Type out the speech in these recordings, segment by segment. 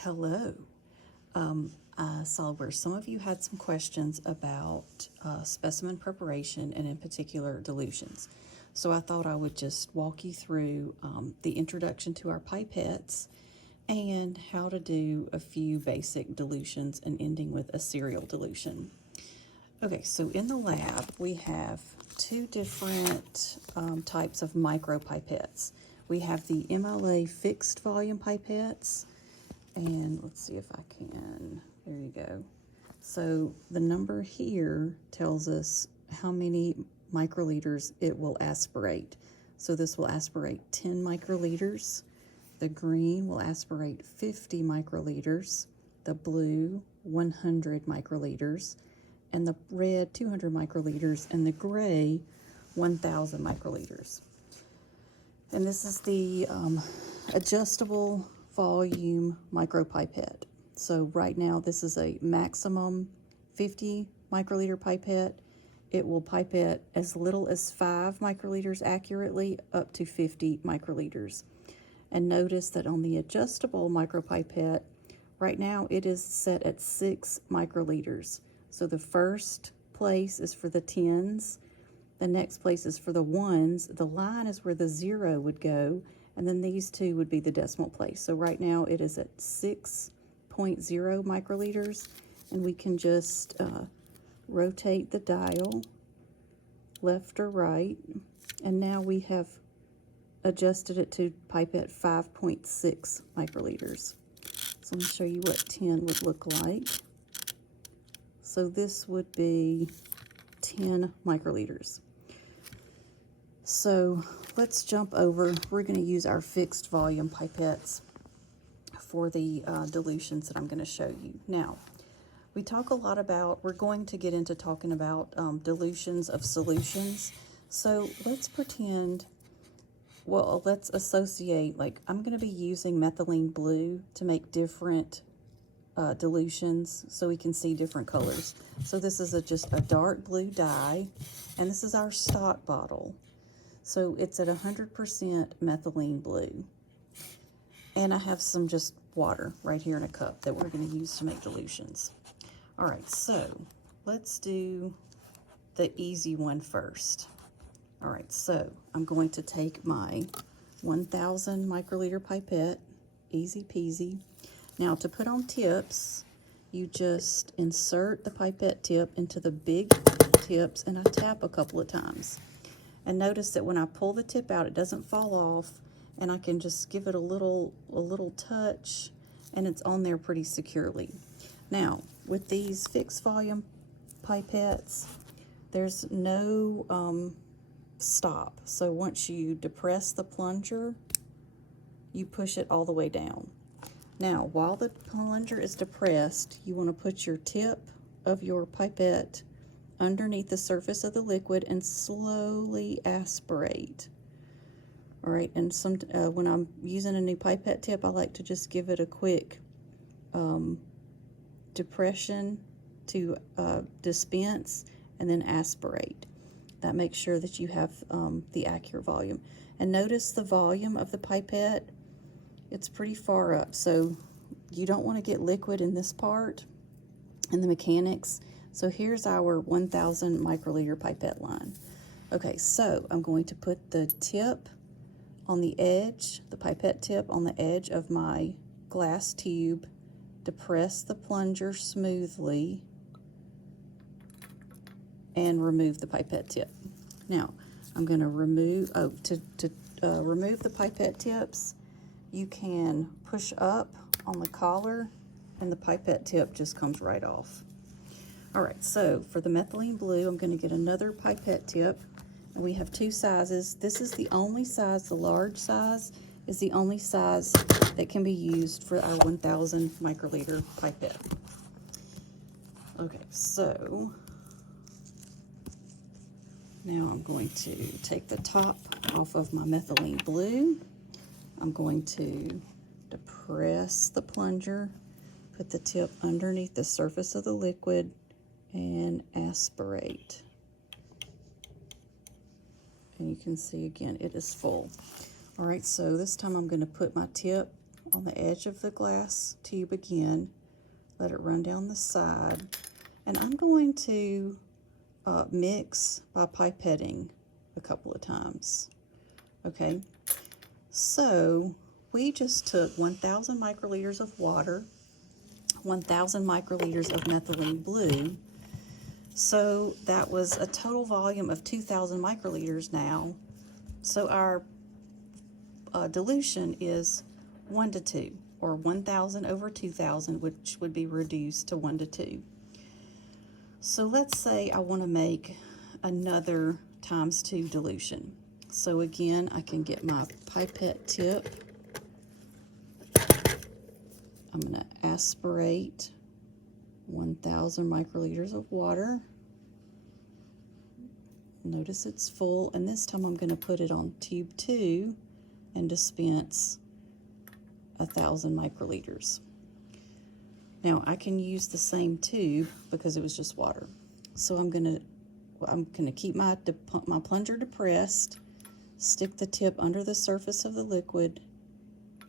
Hello. I saw where some of you had some questions about specimen preparation and in particular dilutions. So I thought I would just walk you through the introduction to our pipettes and how to do a few basic dilutions and ending with a serial dilution. Okay, so in the lab we have two different types of micropipettes. We have the MLA fixed volume pipettes, and let's see if I can, there you go. So the number here tells us how many microliters it will aspirate. So this will aspirate 10 microliters. The green will aspirate 50 microliters. The blue, 100 microliters. And the red, 200 microliters. And the gray, 1,000 microliters. And this is the adjustable volume micropipette. So right now this is a maximum 50 microliter pipette. It will pipette as little as 5 microliters accurately up to 50 microliters. And notice that on the adjustable micropipette, right now it is set at 6 microliters. So the first place is for the tens, the next place is for the ones, the line is where the 0 would go, and then these two would be the decimal place. So right now it is at 6.0 microliters, and we can just rotate the dial left or right, and now we have adjusted it to pipette 5.6 microliters. So I'm going to show you what 10 would look like. So this would be 10 microliters. So let's jump over. We're going to use our fixed volume pipettes for the dilutions that I'm going to show you. Now, we talk a lot about, we're going to get into talking about dilutions of solutions. So let's pretend, well, let's associate, like I'm going to be using methylene blue to make different dilutions so we can see different colors. So this is just a dark blue dye, and this is our stock bottle. So it's at 100% methylene blue. And I have some just water right here in a cup that we're going to use to make dilutions. All right, so let's do the easy one first. All right, so I'm going to take my 1,000 microliter pipette, easy peasy. Now to put on tips, you just insert the pipette tip into the big tips, and I tap a couple of times. And notice that when I pull the tip out, it doesn't fall off, and I can just give it a little touch, and it's on there pretty securely. Now, with these fixed volume pipettes, there's no stop. So once you depress the plunger, you push it all the way down. Now, while the plunger is depressed, you want to put your tip of your pipette underneath the surface of the liquid and slowly aspirate. All right, and when I'm using a new pipette tip, I like to just give it a quick depression to dispense and then aspirate. That makes sure that you have the accurate volume. And notice the volume of the pipette, it's pretty far up, so you don't want to get liquid in this part in the mechanics. So here's our 1,000 microliter pipette line. Okay, so I'm going to put the tip on the edge, the pipette tip on the edge of my glass tube, depress the plunger smoothly, and remove the pipette tip. Now, I'm going to remove, remove the pipette tips, you can push up on the collar, and the pipette tip just comes right off. All right, so for the methylene blue, I'm going to get another pipette tip, and we have two sizes. This is the only size, the large size is the only size that can be used for our 1,000 microliter pipette. Okay, so now I'm going to take the top off of my methylene blue. I'm going to depress the plunger, put the tip underneath the surface of the liquid, and aspirate. And you can see again, it is full. All right, so this time I'm going to put my tip on the edge of the glass tube again, let it run down the side, and I'm going to mix by pipetting a couple of times. Okay, so we just took 1,000 microliters of water, 1,000 microliters of methylene blue, so that was a total volume of 2,000 microliters now. So our dilution is 1 to 2, or 1,000 over 2,000, which would be reduced to 1 to 2. So let's say I want to make another ×2 dilution. So again, I can get my pipette tip. I'm going to aspirate 1,000 microliters of water. Notice it's full, and this time I'm going to put it on tube 2 and dispense 1,000 microliters. Now I can use the same tube because it was just water. So I'm gonna keep my plunger depressed, stick the tip under the surface of the liquid.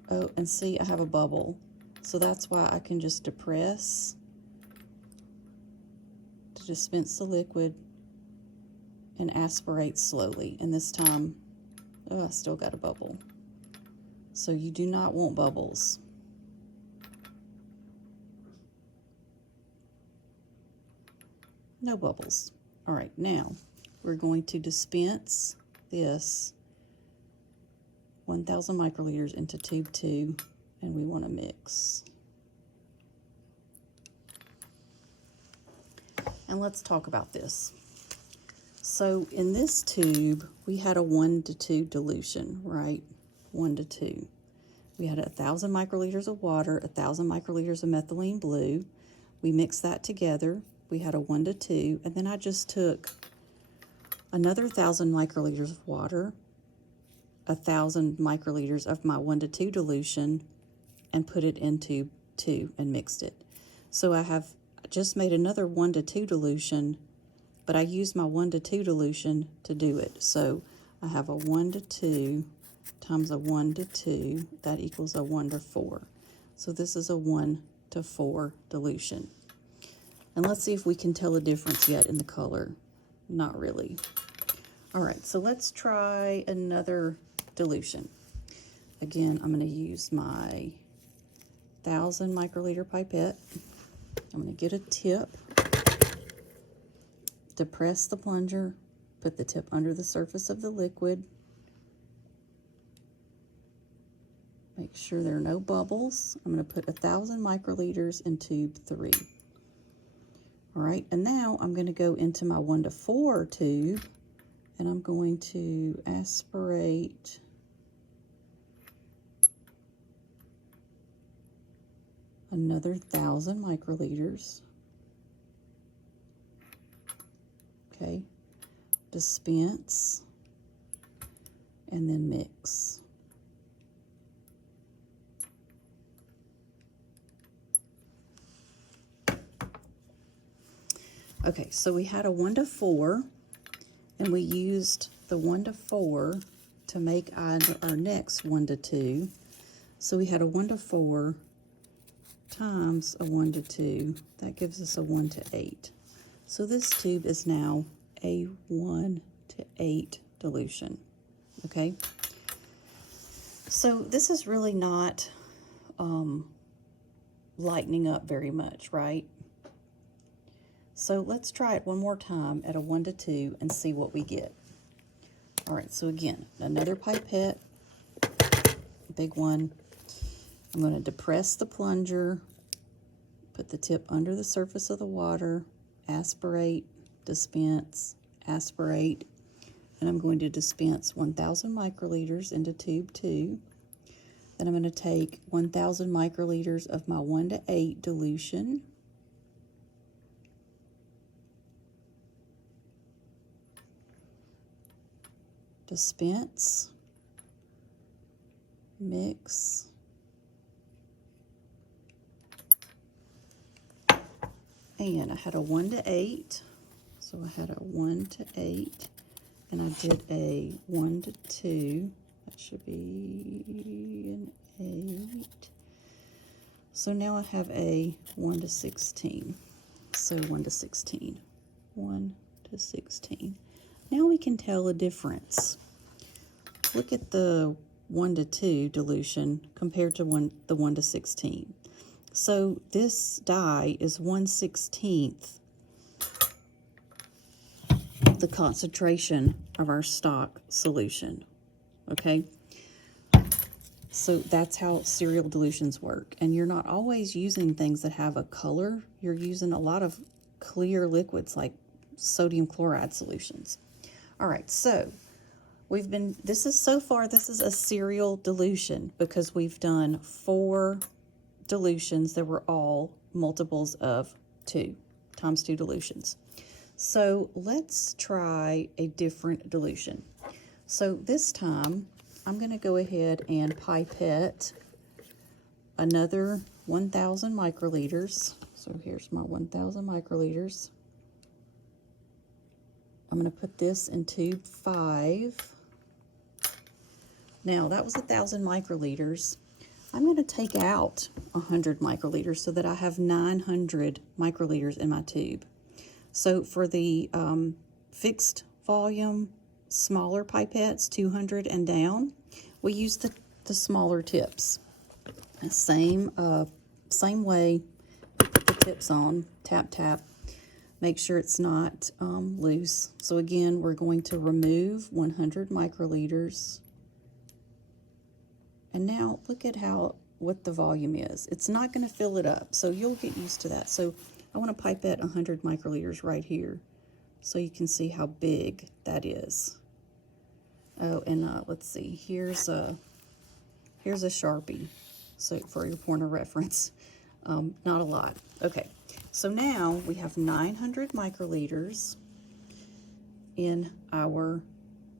Oh, and see, I have a bubble. So that's why I can just depress to dispense the liquid and aspirate slowly. And this time, oh, I still got a bubble. So you do not want bubbles. No bubbles. All right, now we're going to dispense this 1,000 microliters into tube 2, and we want to mix. And let's talk about this. So in this tube, we had a 1 to 2 dilution, right? 1 to 2. We had 1,000 microliters of water, 1,000 microliters of methylene blue. We mixed that together. We had a 1 to 2, and then I just took another 1,000 microliters of water, 1,000 microliters of my 1 to 2 dilution, and put it in tube 2 and mixed it. So I have just made another 1 to 2 dilution, but I used my 1 to 2 dilution to do it. So I have a 1 to 2 times a 1 to 2, that equals a 1 to 4. So this is a 1 to 4 dilution. And let's see if we can tell a difference yet in the color. Not really. All right, so let's try another dilution. Again, I'm going to use my 1,000 microliter pipette. I'm going to get a tip, depress the plunger, put the tip under the surface of the liquid. Make sure there are no bubbles. I'm going to put 1,000 microliters in tube 3. All right, and now I'm going to go into my 1 to 4 tube, and I'm going to aspirate another 1,000 microliters. Okay, dispense, and then mix. Okay, so we had a 1 to 4, and we used the 1 to 4 to make our next 1 to 2. So we had a 1 to 4 times a 1 to 2. That gives us a 1 to 8. So this tube is now a 1 to 8 dilution. Okay? So this is really not lightening up very much, right? So let's try it one more time at a 1 to 2 and see what we get. All right, so again, another pipette, big one. I'm going to depress the plunger, put the tip under the surface of the water, aspirate, dispense, aspirate, and I'm going to dispense 1,000 microliters into tube 2. Then I'm going to take 1,000 microliters of my 1 to 8 dilution, dispense, mix, and I had a 1 to 8, so I had a 1 to 8, and I did a 1 to 2, that should be an 8, So now I have a 1 to 16. So 1 to 16. 1 to 16. Now we can tell a difference. Look at the 1 to 2 dilution compared to the 1 to 16. So this dye is 1/16 the concentration of our stock solution, okay? So that's how cereal dilutions work. And you're not always using things that have a color. You're using a lot of clear liquids like sodium chloride solutions. All right, so this is a cereal dilution because we've done 4 dilutions that were all multiples of 2 times 2 dilutions. So let's try a different dilution. So this time I'm going to go ahead and pipette another 1,000 microliters. So here's my 1,000 microliters. I'm going to put this in tube 5. Now that was 1,000 microliters. I'm going to take out 100 microliters so that I have 900 microliters in my tube. So for the fixed volume, smaller pipettes, 200 and down, we use the smaller tips. Same way, put the tips on, tap, tap, make sure it's not loose. So again, we're going to remove 100 microliters. And now look at what the volume is. It's not going to fill it up, so you'll get used to that. So I want to pipette 100 microliters right here so you can see how big that is. Oh, and let's see, here's a Sharpie, so for your point of reference. Not a lot. Okay, so now we have 900 microliters in our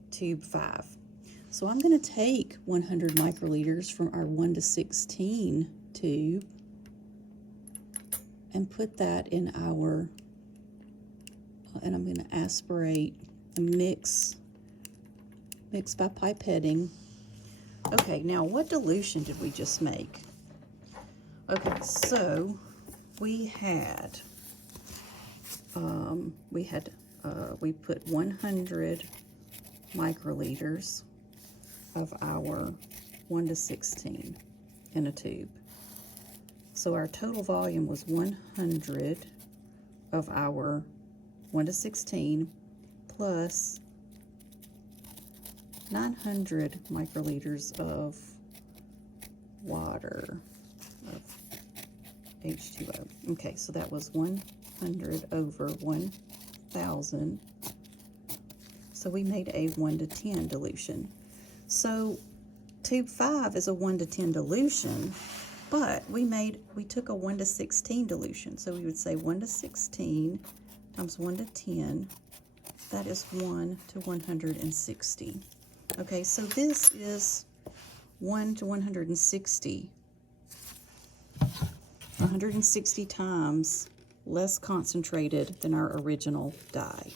tube 5. So I'm going to take 100 microliters from our 1 to 16 tube and put that in our, and I'm going to aspirate and mix by pipetting. Okay, now what dilution did we just make? Okay, so we put 100 microliters of our 1 to 16 in a tube. So our total volume was 100 of our 1 to 16 plus 900 microliters of water, of H2O. Okay, so that was 100 over 1,000. So we made a 1 to 10 dilution. So tube 5 is a 1 to 10 dilution, but we took a 1 to 16 dilution. So we would say 1 to 16 times 1 to 10, that is 1 to 160. Okay, so this is 1 to 160. 160 times less concentrated than our original dye.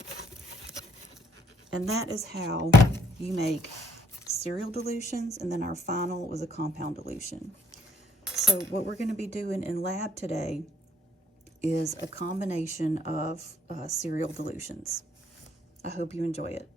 And that is how you make cereal dilutions, and then our final was a compound dilution. So what we're going to be doing in lab today is a combination of cereal dilutions. I hope you enjoy it.